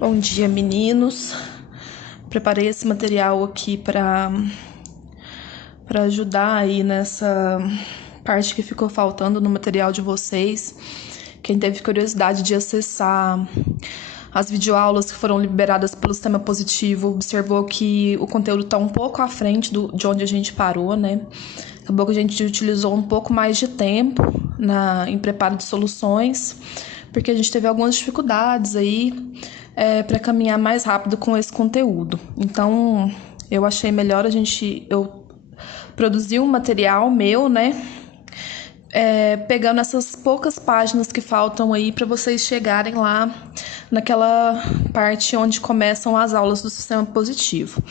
Bom dia, meninos. Preparei esse material aqui para ajudar aí nessa parte que ficou faltando no material de vocês. Quem teve curiosidade de acessar as videoaulas que foram liberadas pelo Sistema Positivo observou que o conteúdo está um pouco à frente de onde a gente parou, né? Acabou que a gente utilizou um pouco mais de tempo em preparo de soluções, porque a gente teve algumas dificuldades aí para caminhar mais rápido com esse conteúdo. Então, eu achei melhor eu produzir um material meu, né? Pegando essas poucas páginas que faltam aí para vocês chegarem lá naquela parte onde começam as aulas do Sistema Positivo.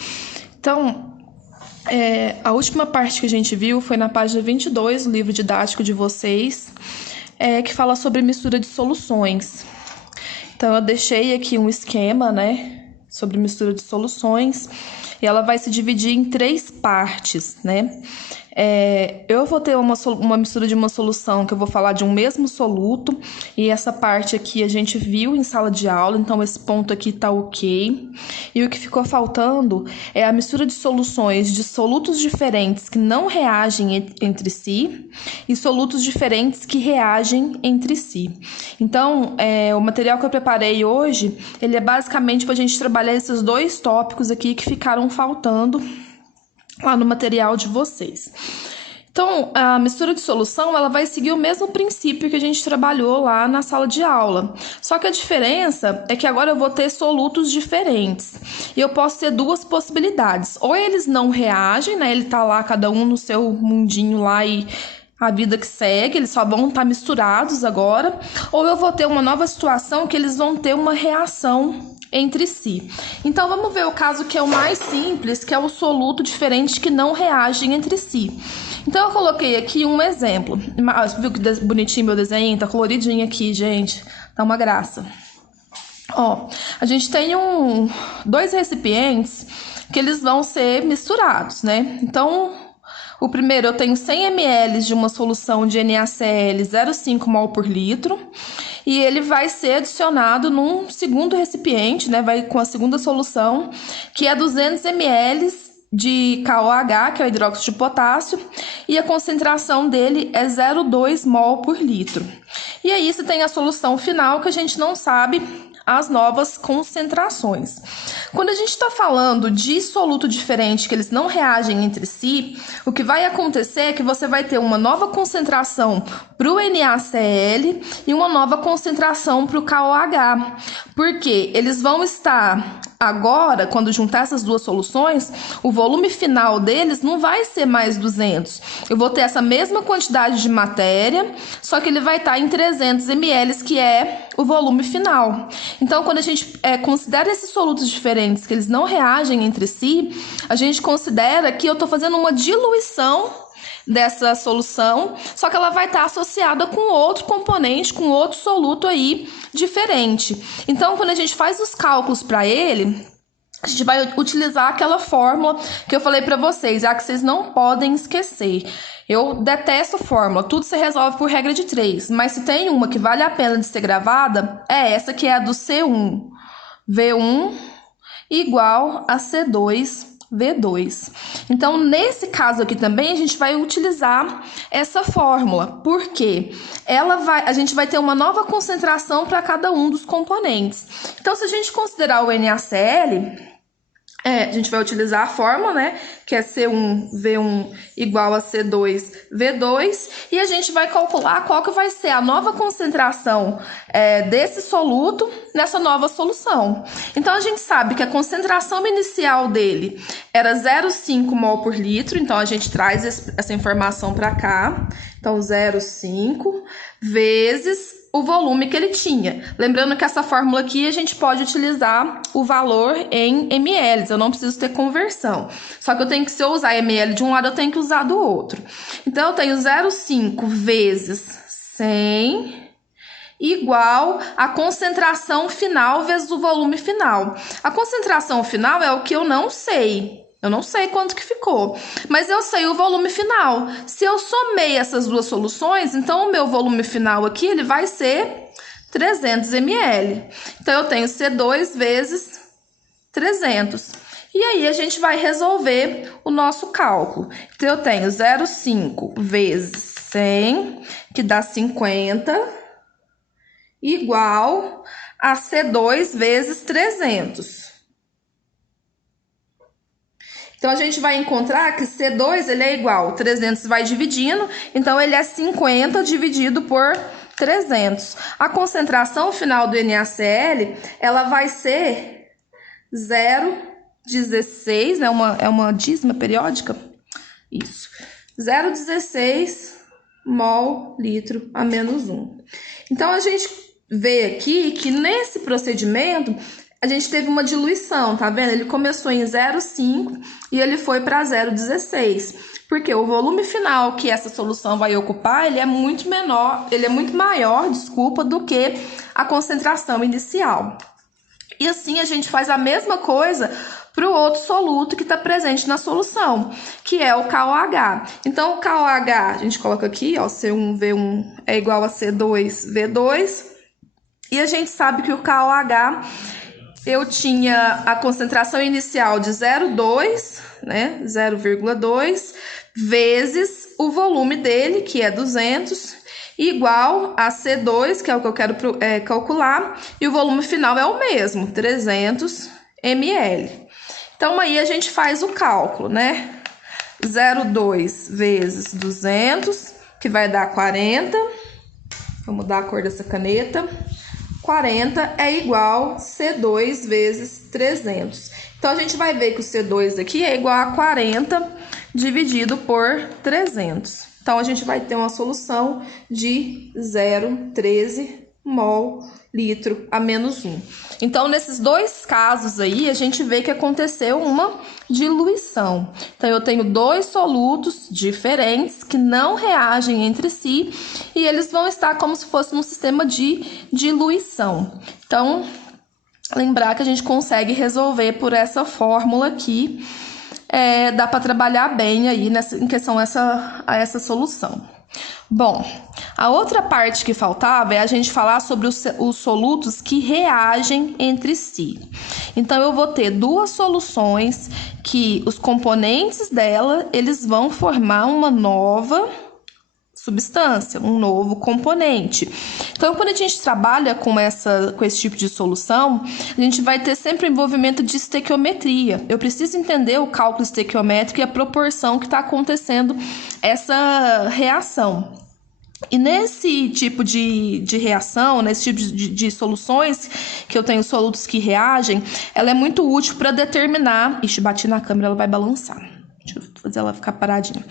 Então, a última parte que a gente viu foi na página 22 do livro didático de vocês, que fala sobre mistura de soluções. Então, eu deixei aqui um esquema, né, sobre mistura de soluções, e ela vai se dividir em 3 partes, né? Eu vou ter uma mistura de uma solução que eu vou falar de um mesmo soluto, e essa parte aqui a gente viu em sala de aula, então esse ponto aqui tá ok. E o que ficou faltando é a mistura de soluções de solutos diferentes que não reagem entre si e solutos diferentes que reagem entre si. Então, o material que eu preparei hoje, ele é basicamente para a gente trabalhar esses 2 tópicos aqui que ficaram faltando lá no material de vocês. Então, a mistura de solução, ela vai seguir o mesmo princípio que a gente trabalhou lá na sala de aula. Só que a diferença é que agora eu vou ter solutos diferentes. E eu posso ter 2 possibilidades. Ou eles não reagem, né? Ele tá lá, cada um no seu mundinho lá e a vida que segue, eles só vão estar misturados agora. Ou eu vou ter uma nova situação que eles vão ter uma reação entre si. Então, vamos ver o caso que é o mais simples, que é o soluto diferente que não reagem entre si. Então, eu coloquei aqui um exemplo. Viu que bonitinho meu desenho? Tá coloridinho aqui, gente. Tá uma graça. Ó, a gente tem 2 recipientes que eles vão ser misturados, né? Então, o primeiro eu tenho 100 ml de uma solução de NaCl 0,5 mol por litro. E ele vai ser adicionado num segundo recipiente, né? Vai com a segunda solução, que é 200 ml de KOH, que é o hidróxido de potássio, e a concentração dele é 0,2 mol por litro. E aí você tem a solução final, que a gente não sabe as novas concentrações. Quando a gente está falando de soluto diferente, que eles não reagem entre si, o que vai acontecer é que você vai ter uma nova concentração para o NaCl e uma nova concentração para o KOH, porque eles vão estar agora, quando juntar essas 2 soluções, o volume final deles não vai ser mais 200. Eu vou ter essa mesma quantidade de matéria, só que ele vai estar em 300 ml, que é o volume final. Então, quando a gente considera esses solutos diferentes, que eles não reagem entre si, a gente considera que eu estou fazendo uma diluição dessa solução, só que ela vai estar associada com outro componente, com outro soluto aí diferente. Então, quando a gente faz os cálculos para ele, a gente vai utilizar aquela fórmula que eu falei para vocês, que vocês não podem esquecer. Eu detesto fórmula, tudo se resolve por regra de 3, mas se tem uma que vale a pena de ser gravada, é essa, que é a do C1. V1 igual a C2V2. Então, nesse caso aqui também, a gente vai utilizar essa fórmula, porque a gente vai ter uma nova concentração para cada um dos componentes. Então, se a gente considerar o NaCl, a gente vai utilizar a fórmula, né, que é C1V1 igual a C2V2, e a gente vai calcular qual que vai ser a nova concentração desse soluto nessa nova solução. Então, a gente sabe que a concentração inicial dele era 0,5 mol por litro, então a gente traz essa informação para cá. Então, 0,5 vezes o volume que ele tinha. Lembrando que essa fórmula aqui a gente pode utilizar o valor em ml, eu não preciso ter conversão. Só que se eu usar ml de um lado, eu tenho que usar do outro. Então, eu tenho 0,5 vezes 100 igual a concentração final vezes o volume final. A concentração final é o que eu não sei. Eu não sei quanto que ficou, mas eu sei o volume final. Se eu somei essas 2 soluções, então o meu volume final aqui ele vai ser 300 ml. Então, eu tenho C2 vezes 300. E aí, a gente vai resolver o nosso cálculo. Então, eu tenho 0,5 vezes 100, que dá 50, igual a C2 vezes 300. Então, a gente vai encontrar que C2 ele é igual, 300 vai dividindo, então ele é 50 dividido por 300. A concentração final do NaCl, ela vai ser 0,16, né? É uma dízima periódica? Isso. 0,16 mol litro a menos 1. Então, a gente vê aqui que nesse procedimento, a gente teve uma diluição, tá vendo? Ele começou em 0,5 e ele foi para 0,16. Porque o volume final que essa solução vai ocupar, ele é muito maior, do que a concentração inicial. E assim a gente faz a mesma coisa para o outro soluto que está presente na solução, que é o KOH. Então, o KOH, a gente coloca aqui, ó, C1V1 é igual a C2V2. E a gente sabe que o KOH, eu tinha a concentração inicial de 0,2, né, 0,2, vezes o volume dele, que é 200, igual a C2, que é o que eu quero calcular, e o volume final é o mesmo, 300 ml. Então, aí a gente faz o cálculo, né? 0,2 vezes 200, que vai dar 40. Vou mudar a cor dessa caneta. 40 é igual C2 vezes 300. Então, a gente vai ver que o C2 aqui é igual a 40 dividido por 300. Então, a gente vai ter uma solução de 0,13 mol litro a menos 1. Então, nesses dois casos aí, a gente vê que aconteceu uma diluição. Então, eu tenho dois solutos diferentes que não reagem entre si e eles vão estar como se fosse num sistema de diluição. Então, lembrar que a gente consegue resolver por essa fórmula aqui. Dá para trabalhar bem aí em questão a essa solução. Bom, a outra parte que faltava é a gente falar sobre os solutos que reagem entre si. Então, eu vou ter duas soluções que os componentes dela, eles vão formar uma nova substância, um novo componente. Então, quando a gente trabalha com esse tipo de solução, a gente vai ter sempre o envolvimento de estequiometria. Eu preciso entender o cálculo estequiométrico e a proporção que está acontecendo essa reação. E nesse tipo de reação, nesse tipo de soluções, que eu tenho solutos que reagem, ela é muito útil para determinar... Ixi, bati na câmera, ela vai balançar. Deixa eu fazer ela ficar paradinha.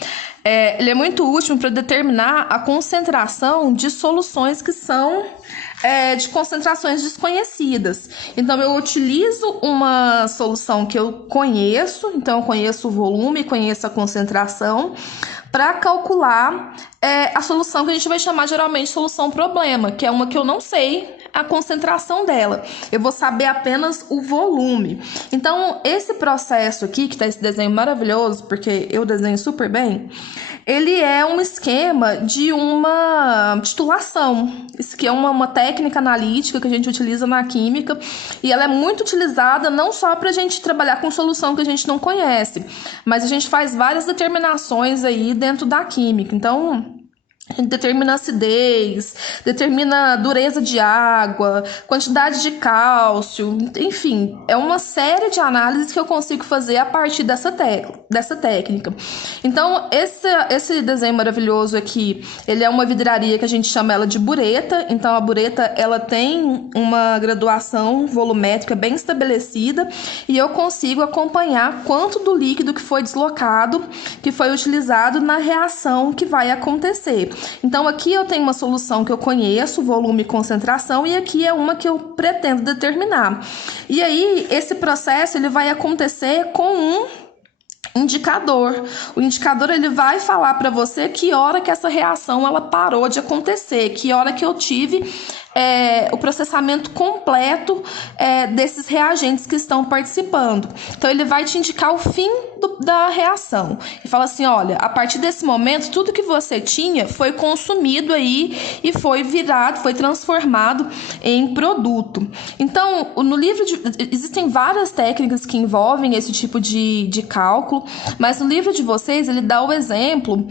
Ele é muito útil para determinar a concentração de soluções que são de concentrações desconhecidas. Então, eu utilizo uma solução que eu conheço, então eu conheço o volume, conheço a concentração, para calcular a solução que a gente vai chamar geralmente de solução problema, que é uma que eu não sei a concentração dela. Eu vou saber apenas o volume. Então, esse processo aqui, que tá esse desenho maravilhoso, porque eu desenho super bem, ele é um esquema de uma titulação. Isso aqui é uma técnica analítica que a gente utiliza na química, e ela é muito utilizada não só para a gente trabalhar com solução que a gente não conhece, mas a gente faz várias determinações aí dentro da química. Então, a gente determina acidez, determina dureza de água, quantidade de cálcio, enfim, é uma série de análises que eu consigo fazer a partir dessa técnica. Então, esse desenho maravilhoso aqui, ele é uma vidraria que a gente chama ela de bureta. Então, a bureta, ela tem uma graduação volumétrica bem estabelecida e eu consigo acompanhar quanto do líquido que foi deslocado, que foi utilizado na reação que vai acontecer. Então, aqui eu tenho uma solução que eu conheço, volume e concentração, e aqui é uma que eu pretendo determinar. E aí, esse processo ele vai acontecer com um indicador. O indicador ele vai falar para você que hora que essa reação ela parou de acontecer, que hora que eu tive o processamento completo desses reagentes que estão participando. Então, ele vai te indicar o fim da reação. E fala assim, olha, a partir desse momento, tudo que você tinha foi consumido aí e foi virado, foi transformado em produto. Então, no livro existem várias técnicas que envolvem esse tipo de cálculo, mas no livro de vocês, ele dá o exemplo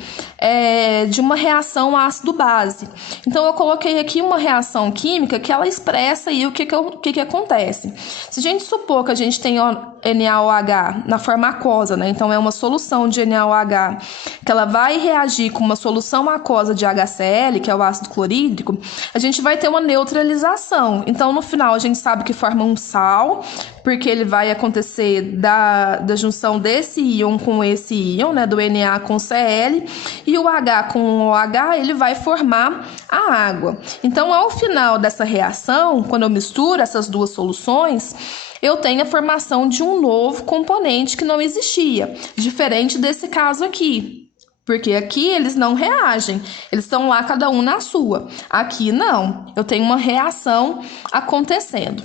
de uma reação ácido-base. Então, eu coloquei aqui uma reação química que ela expressa aí o que acontece. Se a gente supor que a gente tem NaOH na forma aquosa, né? Então, é uma solução de NaOH que ela vai reagir com uma solução aquosa de HCl, que é o ácido clorídrico, a gente vai ter uma neutralização. Então, no final, a gente sabe que forma um sal, porque ele vai acontecer da junção desse íon com esse íon, né? Do Na com Cl, e o H com o OH, ele vai formar a água. Então, ao final dessa reação, quando eu misturo essas duas soluções, eu tenho a formação de um novo componente que não existia, diferente desse caso aqui. Porque aqui eles não reagem, eles estão lá cada um na sua. Aqui não, eu tenho uma reação acontecendo.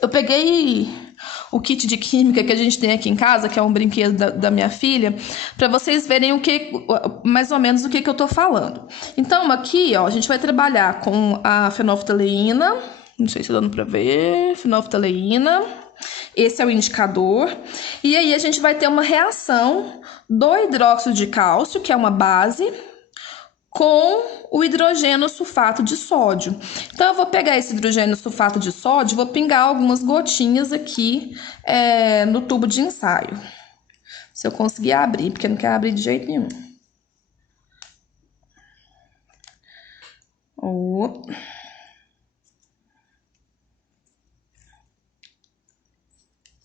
Eu peguei o kit de química que a gente tem aqui em casa, que é um brinquedo da minha filha, para vocês verem mais ou menos o que eu tô falando. Então, aqui, ó, a gente vai trabalhar com a fenolftaleína, não sei se tá dando para ver, fenolftaleína. Esse é o indicador. E aí a gente vai ter uma reação do hidróxido de cálcio, que é uma base, com o hidrogênio sulfato de sódio. Então, eu vou pegar esse hidrogênio sulfato de sódio e vou pingar algumas gotinhas aqui no tubo de ensaio. Se eu conseguir abrir, porque não quer abrir de jeito nenhum. Oh.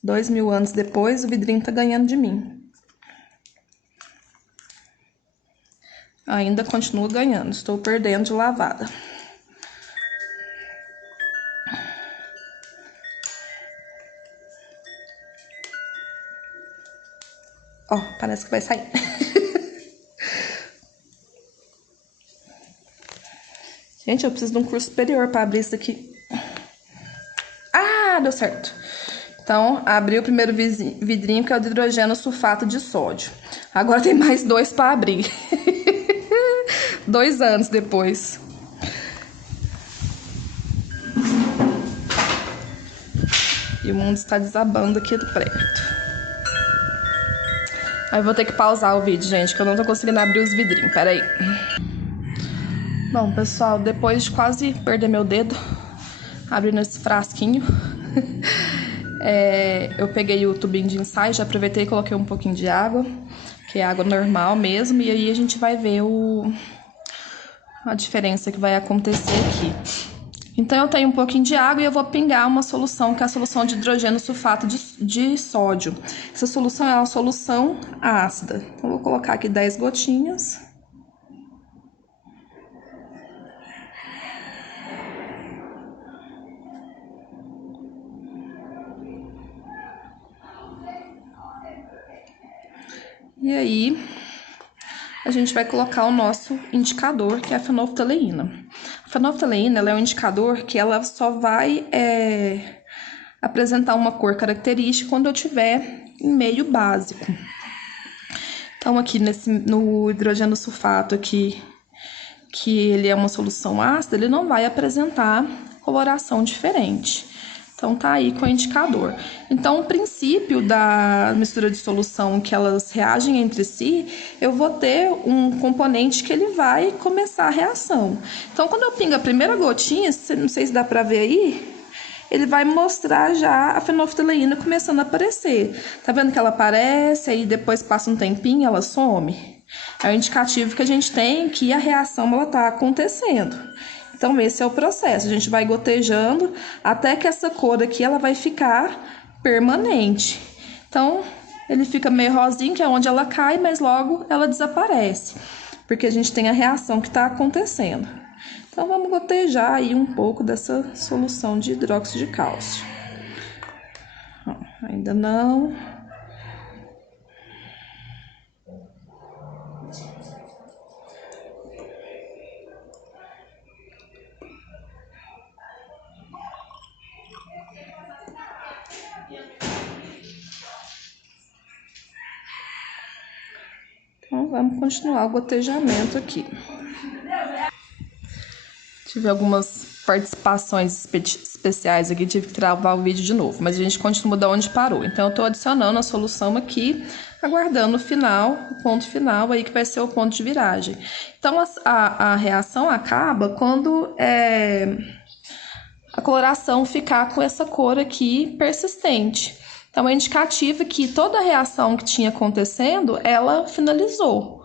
2000 anos depois, o vidrinho tá ganhando de mim. Ainda continuo ganhando, estou perdendo de lavada. Ó, parece que vai sair. Gente, eu preciso de um curso superior para abrir isso aqui. Ah, deu certo. Então, abri o primeiro vidrinho, que é o de hidrogênio sulfato de sódio. Agora tem mais 2 para abrir. 2 anos depois. E o mundo está desabando aqui do perto. Aí eu vou ter que pausar o vídeo, gente, que eu não tô conseguindo abrir os vidrinhos. Pera aí. Bom, pessoal, depois de quase perder meu dedo abrindo esse frasquinho, eu peguei o tubinho de ensaio, já aproveitei e coloquei um pouquinho de água, que é água normal mesmo, e aí a gente vai ver a diferença que vai acontecer aqui. Então, eu tenho um pouquinho de água e eu vou pingar uma solução, que é a solução de hidrogênio sulfato de sódio. Essa solução é uma solução ácida. Então, eu vou colocar aqui 10 gotinhas. E aí, a gente vai colocar o nosso indicador, que é a fenolftaleína. A fenolftaleína, ela é um indicador que ela só vai apresentar uma cor característica quando eu tiver em meio básico. Então, aqui no hidrogênio sulfato aqui, que ele é uma solução ácida, ele não vai apresentar coloração diferente. Então, tá aí com o indicador. Então, o princípio da mistura de solução, que elas reagem entre si, eu vou ter um componente que ele vai começar a reação. Então, quando eu pingo a primeira gotinha, não sei se dá pra ver aí, ele vai mostrar já a fenolftaleína começando a aparecer. Tá vendo que ela aparece, aí depois passa um tempinho, ela some? É um indicativo que a gente tem que a reação ela tá acontecendo. Então, esse é o processo. A gente vai gotejando até que essa cor aqui ela vai ficar permanente. Então, ele fica meio rosinho, que é onde ela cai, mas logo ela desaparece. Porque a gente tem a reação que está acontecendo. Então, vamos gotejar aí um pouco dessa solução de hidróxido de cálcio. Ó, ainda não. Então, vamos continuar o gotejamento aqui. Tive algumas participações especiais aqui, tive que travar o vídeo de novo, mas a gente continua da onde parou. Então, eu tô adicionando a solução aqui, aguardando o final, o ponto final aí, que vai ser o ponto de viragem. Então, a reação acaba quando a coloração ficar com essa cor aqui persistente. Então, é indicativo que toda a reação que tinha acontecendo, ela finalizou.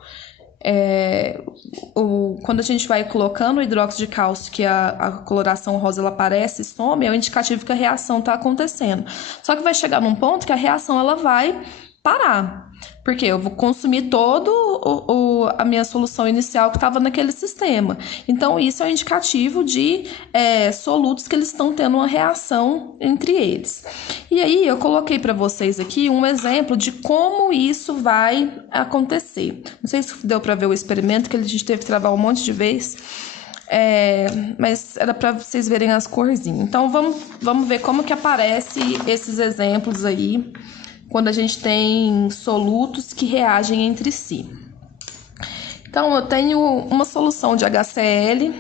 Quando a gente vai colocando o hidróxido de cálcio, que a coloração rosa ela aparece e some, é o indicativo que a reação está acontecendo. Só que vai chegar num ponto que a reação ela vai parar, porque eu vou consumir todo a minha solução inicial que estava naquele sistema. Então, isso é um indicativo de solutos que eles estão tendo uma reação entre eles. E aí, eu coloquei para vocês aqui um exemplo de como isso vai acontecer. Não sei se deu para ver o experimento, que a gente teve que travar um monte de vezes. Mas era para vocês verem as corzinhas. Então, vamos ver como que aparece esses exemplos aí, quando a gente tem solutos que reagem entre si. Então, eu tenho uma solução de HCl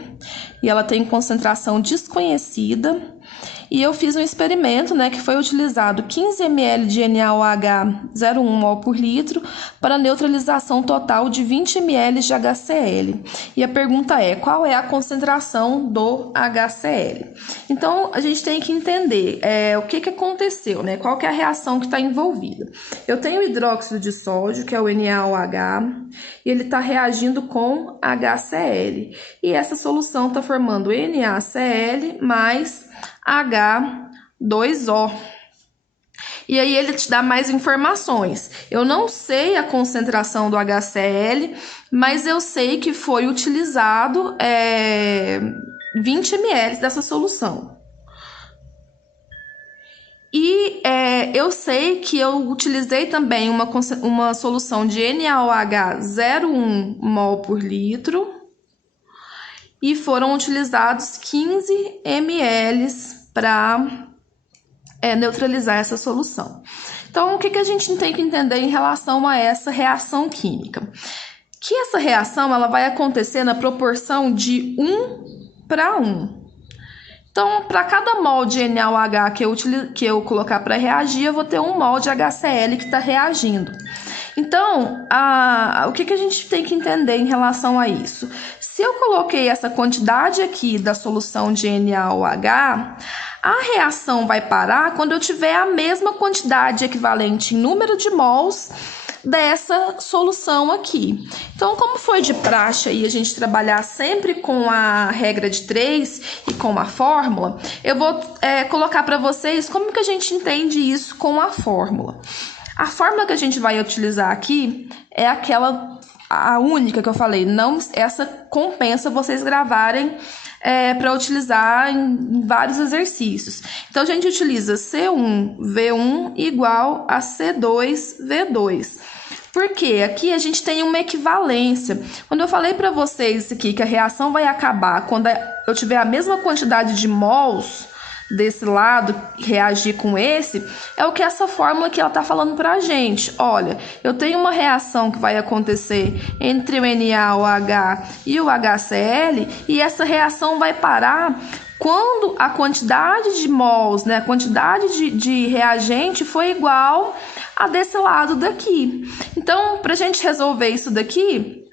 e ela tem concentração desconhecida. E eu fiz um experimento, que foi utilizado 15 ml de NaOH 0,1 mol por litro para neutralização total de 20 ml de HCl. E a pergunta é, qual é a concentração do HCl? Então, a gente tem que entender o que aconteceu, qual que é a reação que está envolvida. Eu tenho hidróxido de sódio, que é o NaOH, e ele está reagindo com HCl. E essa solução está formando NaCl mais H2O. E aí ele te dá mais informações. Eu não sei a concentração do HCl, mas eu sei que foi utilizado 20 ml dessa solução. E eu sei que eu utilizei também uma solução de NaOH 0,1 mol por litro e foram utilizados 15 ml para neutralizar essa solução. Então, o que a gente tem que entender em relação a essa reação química? Que essa reação ela vai acontecer na proporção de 1:1. Então, para cada mol de NaOH que eu colocar para reagir, eu vou ter 1 mol de HCl que está reagindo. Então, o que a gente tem que entender em relação a isso? Se eu coloquei essa quantidade aqui da solução de NaOH, a reação vai parar quando eu tiver a mesma quantidade equivalente em número de mols dessa solução aqui. Então, como foi de praxe aí a gente trabalhar sempre com a regra de 3 e com a fórmula, eu vou colocar para vocês como que a gente entende isso com a fórmula. A fórmula que a gente vai utilizar aqui é a única que eu falei, não, essa compensa vocês gravarem para utilizar em vários exercícios. Então, a gente utiliza C1V1 igual a C2V2. Por quê? Aqui a gente tem uma equivalência. Quando eu falei para vocês aqui que a reação vai acabar quando eu tiver a mesma quantidade de mols desse lado reagir com esse, é o que essa fórmula que ela tá falando pra gente. Olha, eu tenho uma reação que vai acontecer entre o NaOH e o HCl, e essa reação vai parar quando a quantidade de mols, a quantidade de reagente foi igual a desse lado daqui. Então, pra gente resolver isso daqui,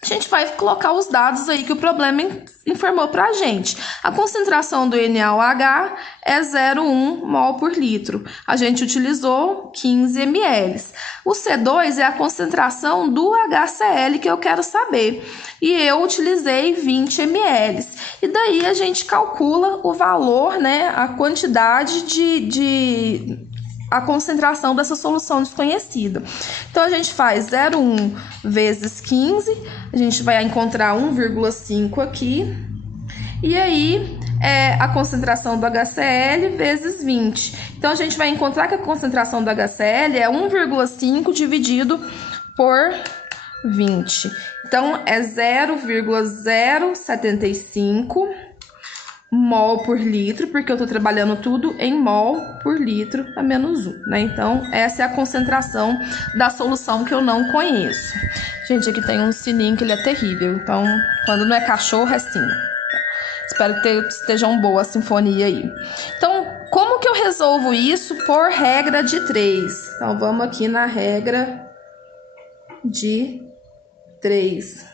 a gente vai colocar os dados aí que o problema informou para a gente. A concentração do NaOH é 0,1 mol por litro. A gente utilizou 15 ml. O C2 é a concentração do HCl que eu quero saber. E eu utilizei 20 ml. E daí a gente calcula o valor, a quantidade a concentração dessa solução desconhecida. Então, a gente faz 0,1 vezes 15, a gente vai encontrar 1,5 aqui, e aí a concentração do HCl vezes 20. Então, a gente vai encontrar que a concentração do HCl é 1,5 dividido por 20. Então, é 0,075 mol por litro, porque eu estou trabalhando tudo em mol por litro a menos 1, né? Então, essa é a concentração da solução que eu não conheço. Gente, aqui tem um sininho que ele é terrível, então, quando não é cachorro, é sino. Espero que estejam boa a sinfonia aí. Então, como que eu resolvo isso por regra de 3? Então, vamos aqui na regra de 3.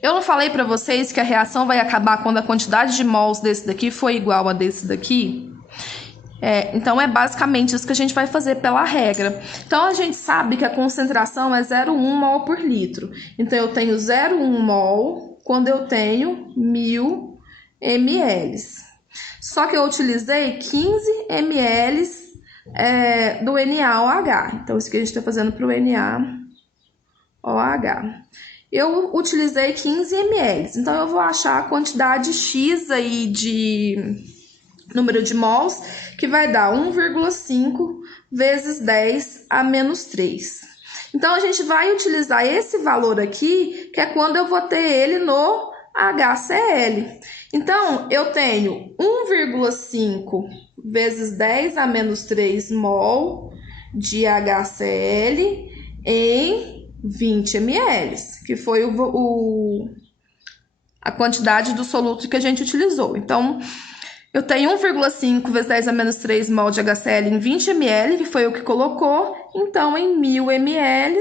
Eu não falei para vocês que a reação vai acabar quando a quantidade de mols desse daqui for igual a desse daqui? Então, é basicamente isso que a gente vai fazer pela regra. Então, a gente sabe que a concentração é 0,1 mol por litro. Então, eu tenho 0,1 mol quando eu tenho 1000 ml. Só que eu utilizei 15 ml do NaOH. Então, isso que a gente está fazendo para o NaOH. Eu utilizei 15 ml. Então, eu vou achar a quantidade X aí de número de mols, que vai dar 1,5 vezes 10 a menos 3. Então, a gente vai utilizar esse valor aqui, que é quando eu vou ter ele no HCl. Então, eu tenho 1,5 vezes 10 a menos 3 mol de HCl em 20 ml, que foi a quantidade do soluto que a gente utilizou. Então, eu tenho 1,5 vezes 10 a menos 3 mol de HCl em 20 ml, que foi o que colocou. Então, em 1000 ml,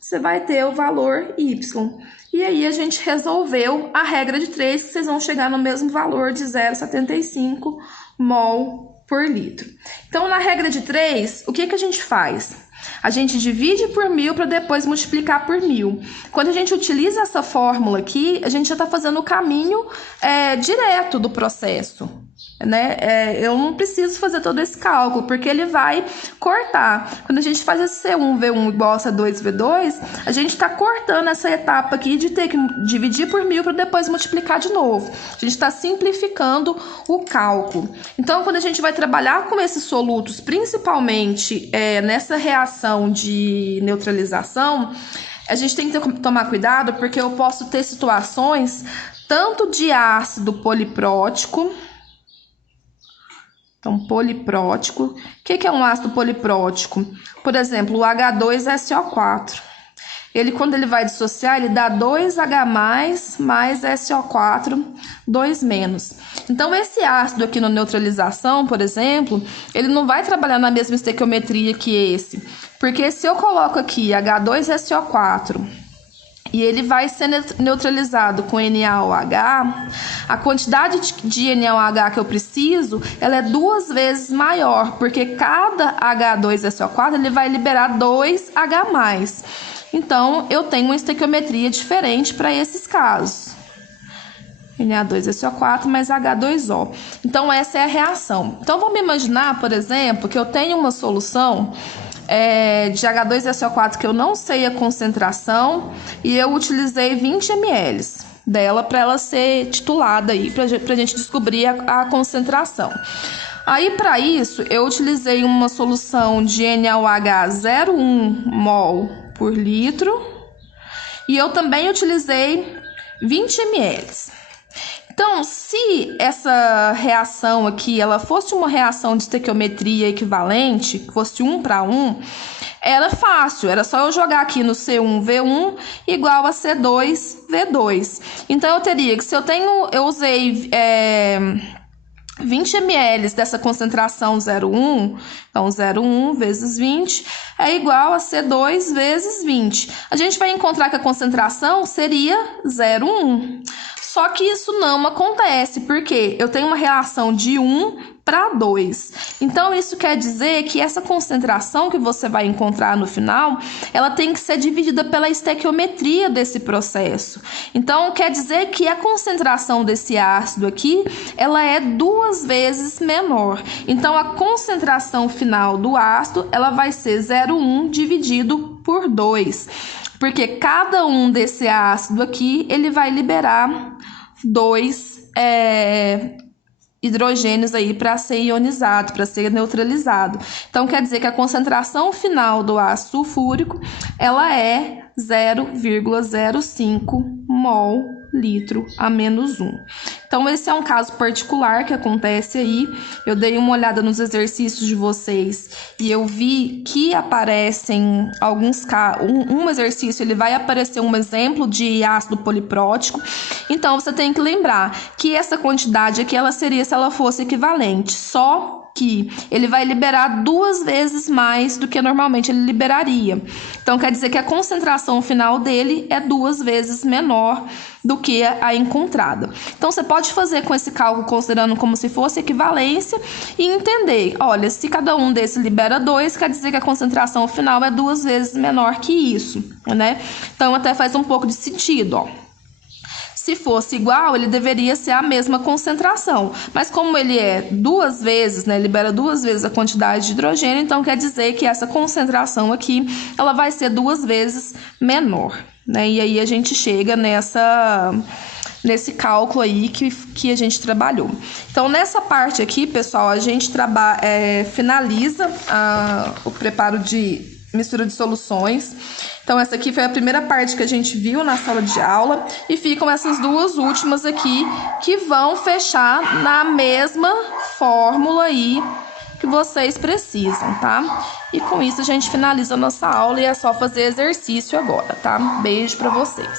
você vai ter o valor Y. E aí, a gente resolveu a regra de 3, que vocês vão chegar no mesmo valor de 0,75 mol por litro. Então, na regra de 3, o que a gente faz? A gente divide por 1000 para depois multiplicar por 1000. Quando a gente utiliza essa fórmula aqui, a gente já está fazendo o caminho direto do processo, né? Eu não preciso fazer todo esse cálculo, porque ele vai cortar. Quando a gente faz esse C1V1 igual a C2V2, a gente está cortando essa etapa aqui de ter que dividir por 1000 para depois multiplicar de novo. A gente está simplificando o cálculo. Então, quando a gente vai trabalhar com esses solutos, principalmente nessa reação de neutralização, a gente tem que tomar cuidado, porque eu posso ter situações tanto de ácido poliprótico. Então, poliprótico. O que é um ácido poliprótico? Por exemplo, o H2SO4. Quando ele vai dissociar, ele dá 2H+, mais SO4, 2-. Então, esse ácido aqui na neutralização, por exemplo, ele não vai trabalhar na mesma estequiometria que esse. Porque se eu coloco aqui H2SO4 e ele vai ser neutralizado com NaOH, a quantidade de NaOH que eu preciso, ela é 2 vezes maior, porque cada H2SO4 ele vai liberar 2H+. Então, eu tenho uma estequiometria diferente para esses casos. Na2SO4 mais H2O. Então, essa é a reação. Então, vamos imaginar, por exemplo, que eu tenho uma solução de H2SO4 que eu não sei a concentração e eu utilizei 20 ml dela para ela ser titulada aí, para a gente descobrir a concentração. Aí, para isso, eu utilizei uma solução de NaOH 0,1 mol por litro e eu também utilizei 20 ml. Então, se essa reação aqui ela fosse uma reação de estequiometria equivalente, fosse 1 para 1, era fácil, era só eu jogar aqui no C1V1 igual a C2V2. Então, eu teria que, se eu usei 20 ml dessa concentração 0,1, então 0,1 vezes 20 é igual a C2 vezes 20. A gente vai encontrar que a concentração seria 0,1. Só que isso não acontece, porque eu tenho uma relação de 1 para 2. Então, isso quer dizer que essa concentração que você vai encontrar no final, ela tem que ser dividida pela estequiometria desse processo. Então, quer dizer que a concentração desse ácido aqui, ela é 2 vezes menor. Então, a concentração final do ácido, ela vai ser 0,1 dividido por 2. Porque cada um desse ácido aqui, ele vai liberar 2 hidrogênios aí para ser ionizado, para ser neutralizado. Então, quer dizer que a concentração final do ácido sulfúrico, ela é 0,05 mol litro a menos 1. Então, esse é um caso particular que acontece aí. Eu dei uma olhada nos exercícios de vocês e eu vi que aparecem alguns casos. Um exercício, ele vai aparecer um exemplo de ácido poliprótico. Então, você tem que lembrar que essa quantidade aqui, ela seria se ela fosse equivalente. Só que ele vai liberar 2 vezes mais do que normalmente ele liberaria. Então, quer dizer que a concentração final dele é 2 vezes menor do que a encontrada. Então, você pode fazer com esse cálculo considerando como se fosse equivalência e entender, olha, se cada um desses libera 2, quer dizer que a concentração final é 2 vezes menor que isso, né? Então, até faz um pouco de sentido, ó. Se fosse igual, ele deveria ser a mesma concentração. Mas como ele é 2 vezes, né, libera 2 vezes a quantidade de hidrogênio, então quer dizer que essa concentração aqui, ela vai ser 2 vezes menor, né? E aí a gente chega nesse cálculo aí que a gente trabalhou. Então, nessa parte aqui, pessoal, a gente finaliza o preparo de mistura de soluções. Então, essa aqui foi a primeira parte que a gente viu na sala de aula e ficam essas 2 últimas aqui que vão fechar na mesma fórmula aí que vocês precisam, tá? E com isso a gente finaliza a nossa aula e é só fazer exercício agora, tá? Beijo pra vocês.